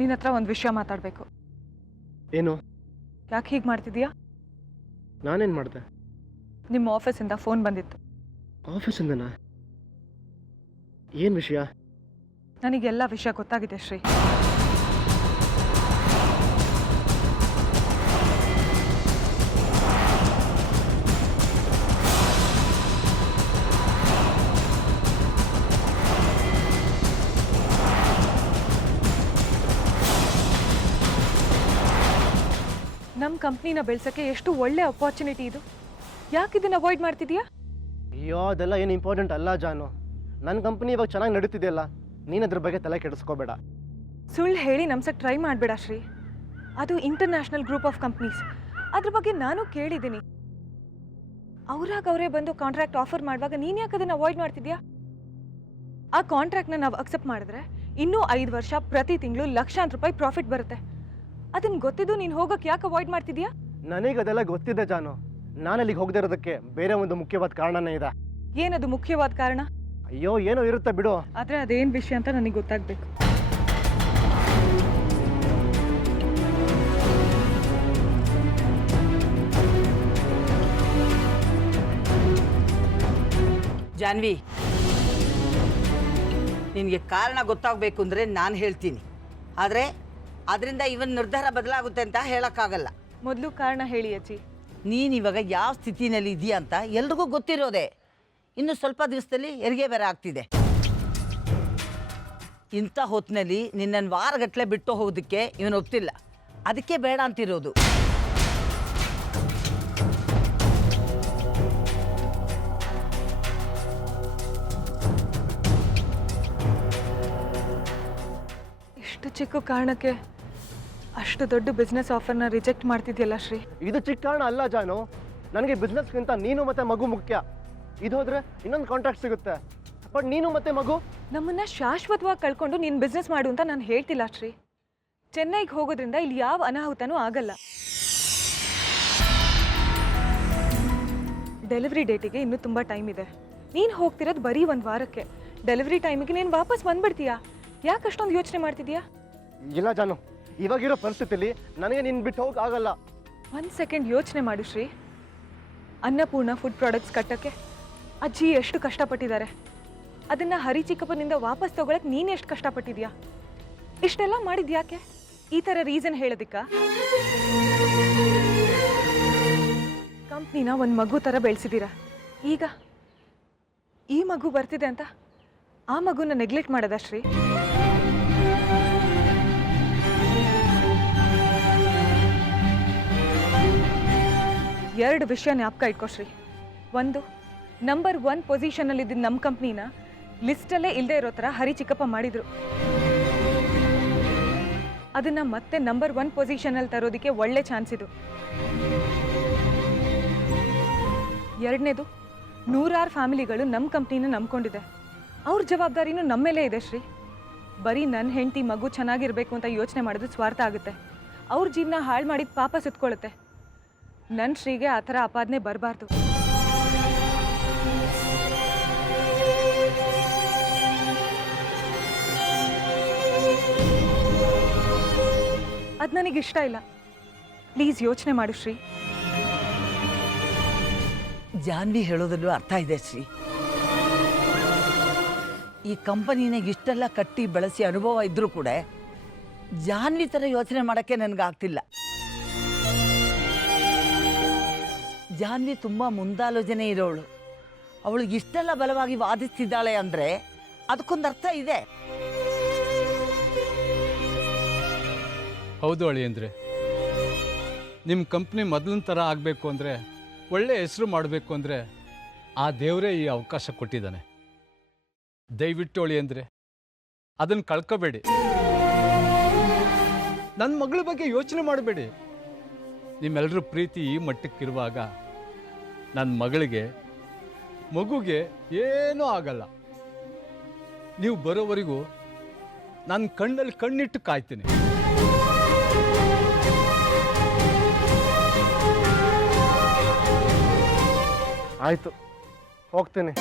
ನಿನ್ನ ಹತ್ರ ಒಂದು ವಿಷಯ ಮಾತಾಡಬೇಕು. ಏನು? ಯಾಕೆ ಹೀಗೆ ಮಾಡ್ತಿದೀಯಾ? ನಾನೇನು ಮಾಡಿದೆ? ನಿಮ್ಮ ಆಫೀಸಿಂದ ಫೋನ್ ಬಂದಿತ್ತು. ಆಫೀಸಿಂದನಾ? ಏನು ವಿಷಯ? ನನಗೆಲ್ಲ ವಿಷಯ ಗೊತ್ತಾಗಿದೆ ಶ್ರೀ. ನಮ್ಮ ಕಂಪ್ನಿನ ಬೆಳೆಸೋಕ್ಕೆ ಎಷ್ಟು ಒಳ್ಳೆ ಅಪಾರ್ಚುನಿಟಿ ಇದು. ಯಾಕೆ ಇದನ್ನ ಅವಾಯ್ಡ್ ಮಾಡ್ತಿದೀಯಾ? ಅಯ್ಯೋ, ಅದೆಲ್ಲ ಏನು ಇಂಪಾರ್ಟೆಂಟ್ ಅಲ್ಲ ಜಾನು. ನನ್ನ ಕಂಪ್ನಿ ಇವಾಗ ಚೆನ್ನಾಗಿ ನಡೀತಿದೆಯಲ್ಲ, ನೀನು ಅದ್ರ ಬಗ್ಗೆ ತಲೆ ಕೆಡಿಸ್ಕೋಬೇಡ. ಸುಳ್ಳು ಹೇಳಿ ನಮ್ಸಕ್ಕೆ ಟ್ರೈ ಮಾಡಬೇಡ ಶ್ರೀ. ಅದು ಇಂಟರ್ನ್ಯಾಷನಲ್ ಗ್ರೂಪ್ ಆಫ್ ಕಂಪ್ನೀಸ್. ಅದ್ರ ಬಗ್ಗೆ ನಾನು ಕೇಳಿದ್ದೀನಿ. ಅವರೇ ಬಂದು ಕಾಂಟ್ರಾಕ್ಟ್ ಆಫರ್ ಮಾಡುವಾಗ ನೀನು ಯಾಕೆ ಅದನ್ನು ಅವಾಯ್ಡ್ ಮಾಡ್ತಿದ್ಯಾ? ಆ ಕಾಂಟ್ರಾಕ್ಟ್ನ ನಾವು ಅಕ್ಸೆಪ್ಟ್ ಮಾಡಿದ್ರೆ ಇನ್ನೂ 5 ವರ್ಷ ಪ್ರತಿ ತಿಂಗಳು ಲಕ್ಷಾಂತರ ರೂಪಾಯಿ ಪ್ರಾಫಿಟ್ ಬರುತ್ತೆ. ಅದನ್ನ ಗೊತ್ತಿದ್ದು ನೀನು ಹೋಗೋಕೆ ಯಾಕೆ ಅವಾಯ್ಡ್ ಮಾಡ್ತಿದ್ಯಾ? ನನಗೆ ಅದೆಲ್ಲ ಗೊತ್ತಿದೆ ಜಾನು. ನಾನು ಅಲ್ಲಿಗೆ ಹೋಗದೇ ಇರೋದಕ್ಕೆ ಬೇರೆ ಒಂದು ಮುಖ್ಯವಾದ ಕಾರಣನೇ ಇದೆ. ಏನದು ಮುಖ್ಯವಾದ ಕಾರಣ? ಅಯ್ಯೋ, ಏನೋ ಇರುತ್ತೆ ಬಿಡು. ಆದರೆ ಅದೇನು ವಿಷಯ ಅಂತ ನನಗೆ ಗೊತ್ತಾಗಬೇಕು. ಜಾನ್ವಿ, ನಿನಗೆ ಕಾರಣ ಗೊತ್ತಾಗಬೇಕು ಅಂದರೆ ನಾನು ಹೇಳ್ತೀನಿ. ಆದರೆ ಅದರಿಂದ ಇವನ್ ನಿರ್ಧಾರ ಬದಲಾಗುತ್ತೆ ಅಂತ ಹೇಳೋಕ್ಕಾಗಲ್ಲ. ಮೊದಲು ಕಾರಣ ಹೇಳಿ ಅಜ್ಜಿ. ನೀನು ಇವಾಗ ಯಾವ ಸ್ಥಿತಿನಲ್ಲಿ ಇದೆಯಾ ಅಂತ ಎಲ್ರಿಗೂ ಗೊತ್ತಿರೋದೆ. ಇನ್ನು ಸ್ವಲ್ಪ ದಿವಸದಲ್ಲಿ ಹೆರಿಗೆ ಬೇರೆ ಆಗ್ತಿದೆ. ಇಂಥ ಹೊತ್ತಿನಲ್ಲಿ ನಿನ್ನನ್ನು ವಾರಗಟ್ಟಲೆ ಬಿಟ್ಟು ಹೋಗೋದಕ್ಕೆ ಇವನು ಒಪ್ತಿಲ್ಲ. ಅದಕ್ಕೆ ಬೇಡ ಅಂತಿರೋದು. ಇಷ್ಟು ಚಿಕ್ಕ ಕಾರಣಕ್ಕೆ ಅಷ್ಟು ದೊಡ್ಡ ಬಿಸ್ನೆಸ್ ಆಫರ್ನ ರಿಜೆಕ್ಟ್ ಮಾಡ್ತಿದ್ಯಲ್ಲ ಶ್ರೀ. ಇದು ಚಿಕ್ಕ ಕಾರಣ ಅಲ್ಲ ಜಾನು. ನನಗೆ ಬಿಸ್ನೆಸ್ಗಿಂತ ನೀನು ಮತ್ತೆ ಮಗು ಮುಖ್ಯ. ಇದು ಹೋದ್ರೆ ಇನ್ನೊಂದು ಕಾಂಟ್ರಾಕ್ಟ್ ಸಿಗುತ್ತೆ. ಬಟ್ ನೀನು ಮತ್ತೆ ಮಗು ನಮ್ಮನ್ನ ಶಾಶ್ವತವಾಗಿ ಕಳ್ಕೊಂಡು ನೀನು ಬಿಸ್ನೆಸ್ ಮಾಡು ಅಂತ ನಾನು ಹೇಳ್ತಿಲ್ಲ ಶ್ರೀ. ಚೆನ್ನೈಗೆ ಹೋಗೋದ್ರಿಂದ ಇಲ್ಲಿ ಯಾವ ಅನಾಹುತನೂ ಆಗಲ್ಲ. ಡೆಲಿವರಿ ಡೇಟಿಗೆ ಇನ್ನೂ ತುಂಬ ಟೈಮ್ ಇದೆ. ನೀನು ಹೋಗ್ತಿರೋದು ಬರೀ 1 ವಾರಕ್ಕೆ. ಡೆಲಿವರಿ ಟೈಮಿಗೆ ನೀನು ವಾಪಸ್ ಬಂದ್ಬಿಡ್ತೀಯಾ? ಯಾಕೆ ಅಷ್ಟೊಂದು ಯೋಚನೆ ಮಾಡ್ತಿದ್ಯಾ? ಇಲ್ಲ ಜಾನು, ಇವಾಗಿರೋ ಪರಿಸ್ಥಿತಿಲಿ ನನಗೆ ನಿನ್ನ ಬಿಟ್ಟು ಹೋಗಕ್ಕೆ ಆಗಲ್ಲ. 1 ಸೆಕೆಂಡ್ ಯೋಚನೆ ಮಾಡು ಶ್ರೀ. ಅನ್ನಪೂರ್ಣ ಫುಡ್ ಪ್ರಾಡಕ್ಟ್ಸ್ ಕಟ್ಟಕ್ಕೆ ಅಜ್ಜಿ ಎಷ್ಟು ಕಷ್ಟಪಟ್ಟಿದ್ದಾರೆ. ಅದನ್ನು ಹರಿ ಚಿಕ್ಕಪ್ಪನಿಂದ ವಾಪಸ್ ತಗೊಳಕ್ಕೆ ನೀನು ಎಷ್ಟು ಕಷ್ಟಪಟ್ಟಿದ್ಯಾ? ಇಷ್ಟೆಲ್ಲ ಮಾಡಿದ್ಯಾಕೆ? ಈ ಥರ ರೀಸನ್ ಹೇಳೋದಿಕ್ಕ? ಕಂಪ್ನಿನ ಒಂದು ಮಗು ಥರ ಬೆಳೆಸಿದ್ದೀರಾ. ಈಗ ಈ ಮಗು ಬರ್ತಿದೆ ಅಂತ ಆ ಮಗುನ ನೆಗ್ಲೆಕ್ಟ್ ಮಾಡೋದಾ ಶ್ರೀ? ಎರಡು ವಿಷಯ ಜ್ಞಾಪಕ ಇಟ್ಕೋ ಶ್ರೀ. ಒಂದು, ನಂಬರ್ 1 ಪೊಸಿಷನಲ್ಲಿದ್ದ ನಮ್ಮ ಕಂಪ್ನಿನ ಲಿಸ್ಟಲ್ಲೇ ಇಲ್ಲದೆ ಇರೋ ಥರ ಹರಿ ಚಿಕ್ಕಪ್ಪ ಮಾಡಿದರು. ಅದನ್ನು ಮತ್ತೆ ನಂಬರ್ 1 ಪೊಸಿಷನಲ್ಲಿ ತರೋದಕ್ಕೆ ಒಳ್ಳೆ ಚಾನ್ಸ್ ಇದು. ಎರಡನೇದು, 100 ಫ್ಯಾಮಿಲಿಗಳು ನಮ್ಮ ಕಂಪ್ನಿನ ನಂಬ್ಕೊಂಡಿದೆ. ಅವ್ರ ಜವಾಬ್ದಾರಿನೂ ನಮ್ಮ ಮೇಲೆ ಇದೆ ಶ್ರೀ. ಬರೀ ನನ್ನ ಹೆಂಡತಿ ಮಗು ಚೆನ್ನಾಗಿರಬೇಕು ಅಂತ ಯೋಚನೆ ಮಾಡಿದ್ರೆ ಸ್ವಾರ್ಥ ಆಗುತ್ತೆ. ಅವ್ರ ಜೀವನ ಹಾಳು ಮಾಡಿದ ಪಾಪ ಸುತ್ಕೊಳ್ಳುತ್ತೆ. ನನ್ನ ಶ್ರೀಗೆ ಆ ಥರ ಆಪಾದನೆ ಬರಬಾರ್ದು. ಅದು ನನಗಿಷ್ಟ ಇಲ್ಲ. ಪ್ಲೀಸ್ ಯೋಚನೆ ಮಾಡು ಶ್ರೀ. ಜಾನ್ವಿ ಹೇಳೋದ್ರಲ್ಲೂ ಅರ್ಥ ಇದೆ ಶ್ರೀ. ಈ ಕಂಪನಿನಾಗ ಇಷ್ಟೆಲ್ಲ ಕಟ್ಟಿ ಬೆಳೆಸಿ ಅನುಭವ ಇದ್ರೂ ಕೂಡ ಜಾನ್ವಿ ಥರ ಯೋಚನೆ ಮಾಡೋಕ್ಕೆ ನನಗಾಗ್ತಿಲ್ಲ. ಜಾನ್ವಿ ತುಂಬ ಮುಂದಾಲೋಚನೆ ಇರೋಳು. ಅವಳಿಗೆ ಇಷ್ಟೆಲ್ಲ ಬಲವಾಗಿ ವಾದಿಸ್ತಿದ್ದಾಳೆ ಅಂದರೆ ಅದಕ್ಕೊಂದು ಅರ್ಥ ಇದೆ. ಹೌದು ಅಳಿಯಂದ್ರೆ, ನಿಮ್ಮ ಕಂಪ್ನಿ ಮೊದಲಿನ ಥರ ಆಗಬೇಕು ಅಂದರೆ, ಒಳ್ಳೆ ಹೆಸರು ಮಾಡಬೇಕು ಅಂದರೆ ಆ ದೇವರೇ ಈ ಅವಕಾಶ ಕೊಟ್ಟಿದ್ದಾನೆ. ದಯವಿಟ್ಟು ಅಳಿಯಂದ್ರೆ ಅದನ್ನು ಕಳ್ಕೋಬೇಡಿ. ನನ್ನ ಮಗಳ ಬಗ್ಗೆ ಯೋಚನೆ ಮಾಡಬೇಡಿ. ನಿಮ್ಮೆಲ್ಲರ ಪ್ರೀತಿ ಈ ಮಟ್ಟಕ್ಕಿರುವಾಗ ನನ್ನ ಮಗಳಿಗೆ ಮಗುಗೆ ಏನೂ ಆಗಲ್ಲ. ನೀವು ಬರೋವರೆಗೂ ನನ್ನ ಕಣ್ಣಲ್ಲಿ ಕಣ್ಣಿಟ್ಟು ಕಾಯ್ತೀನಿ. ಆಯಿತು, ಹೋಗ್ತೀನಿ.